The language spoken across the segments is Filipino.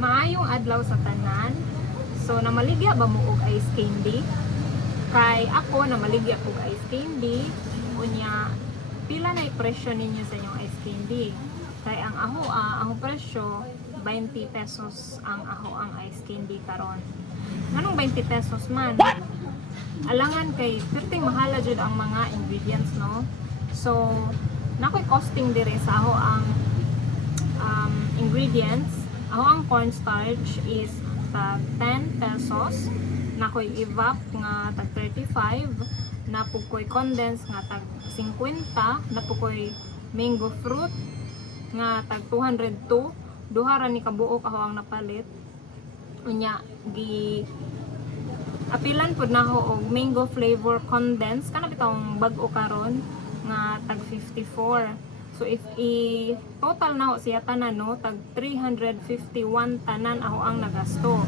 Maayong adlaw sa tanan. So namaligya ba mo og ice candy? Kay ako namaligya og ice candy. Unya pila na presyo ninyo sa inyong ice candy? Kay ang ang presyo 20 pesos ang ang ice candy karon. Nganong 20 pesos man? Alangan kay perting mahala jud ang mga ingredients, no? So nakoy costing dire sa ang ingredients. Ang cornstarch is tag 10 pesos. Nakoy evap nga tag 35. Napukoy condensed nga tag 50. Napukoy mango fruit nga tag 202. Duha ra ni kabuok ang napalit. Unya gi apilan pud naho og mango flavor condensed kana bitong bag-o karon nga tag 54. So if total na ho siya tanan, no, tag 351 tanan ang nagasto.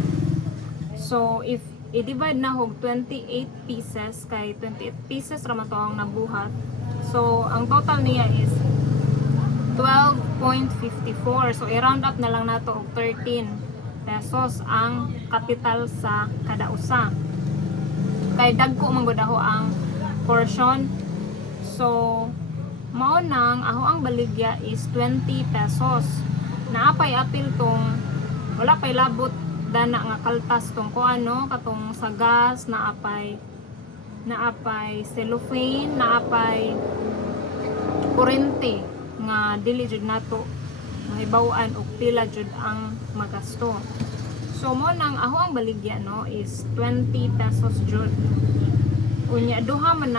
So if i-divide na ho 28 pieces kay 28 pieces ra man to ang nabuhat. So ang total niya is 12.54. So i-round up na lang nato og 13 pesos ang kapital sa kada usa. Kay dagko man gud ang portion. So mao nang ang baligya is 20 pesos. Naapay apil tong wala pay labot dana nga kaltas tong kuano katong sa gas, naapay cellophane, naapay kurente nga dili jud nato mahibaw-an og pila jud ang magasto. So mo nang ang baligya, no, is 20 pesos jud. Unya duha man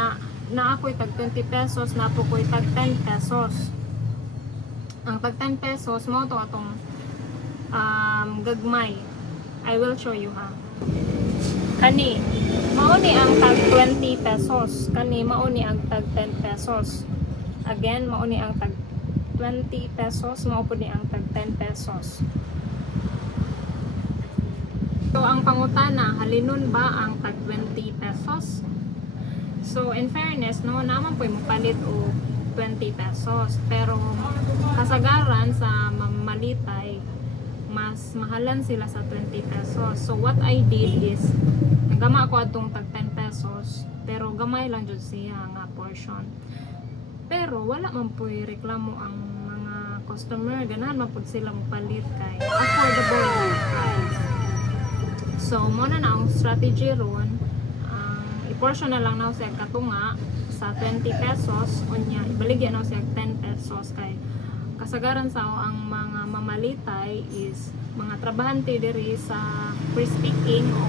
na ako'y tag 20 pesos, na ako'y tag 10 pesos. Ang tag 10 pesos mo to atong gagmay. I will show you, ha. Kani mao ni ang tag 20 pesos. Kani mao ni ang tag 10 pesos. Again, mao ni ang tag 20 pesos, mao pud ni ang tag 10 pesos. So ang pangutana, halinon ba ang tag 20 pesos? So in fairness, no, naman po palit o 20 pesos. Pero kasagaran sa mamalitay, mas mahalan sila sa 20 pesos. So what I did is, nagama ako atong tag 10 pesos, pero gamay lang jud siya nga portion. Pero wala man po reklamo ang mga customer. Ganahan man po sila palit kay affordable price. So muna na ang strategy ron. I-portion na lang na siya katunga sa 20 pesos. Unya ibaligyan na siya 10 pesos kay kasagaran sa ang mga mamalitay is mga trabahante diri sa pre-speaking o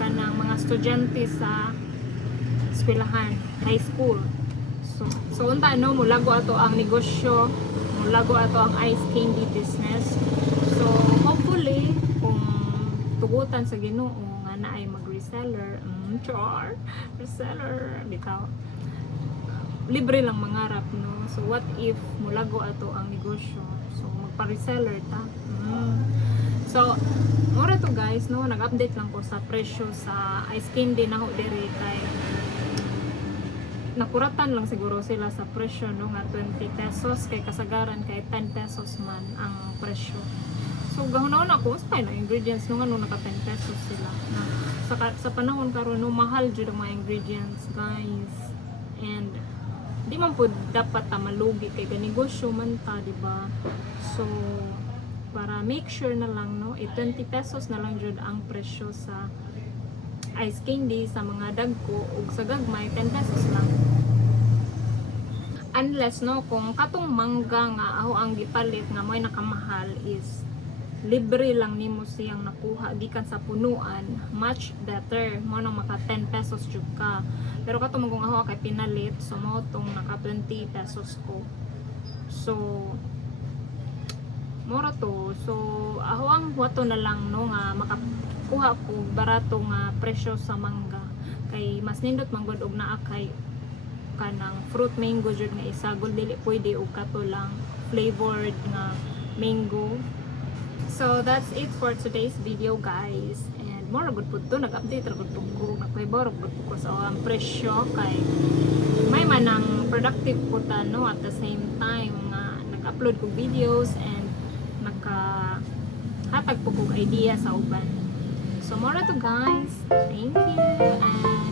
kanang mga estudyante sa eskwelahan, high school. So unta no, mulago ato ang negosyo, mulago ato ang ice candy business. So hopefully kung tugutan sa Ginoo nga naay mag-reseller, reseller bitaw, libre lang mangarap, no. So what if mulago ato ang negosyo, so magpa-reseller ta. So mura to guys, no, nag-update lang ko sa presyo sa ice candy na ho diri kay nakuratan lang siguro sila sa presyo, no, nga 20 pesos kay kasagaran kay 10 pesos man ang presyo. So gahunahon ako sa na ingredients, no, nga naka 10 pesos sila na sa panahon karon, no, mahal jud ang mga ingredients, guys. And di man po dapat malugi kay ganegosyo man ta, di ba? So para make sure na lang, no, 20 pesos na lang jud ang presyo sa ice candy sa mga dagko ug sa gagmay 10 pesos lang. Unless, no, kung katong mangga nga ang gipalit nga mo'y nakamahal is libre lang nimo siyang nakuha gikan sa punuan, much better mo nang maka 10 pesos jud ka. Pero katong kung kay pinalit, so mo tong naka 20 pesos ko. So mura to. So ang wato na lang, no, nga makakuha ko barato nga presyo sa mangga kay mas nindot man gud og naa kay kanang fruit mango jud nga isa gud, dili pwede og kato lang flavored nga mango. So that's it for today's video, guys. And more good po to, nag-update ra gud ko, nagpaybar gud ko sa presyo kay may manang productive po ta, no, at the same time nga nag-upload ko videos and hatag po kog idea sa uban. So, mora to guys. Thank you and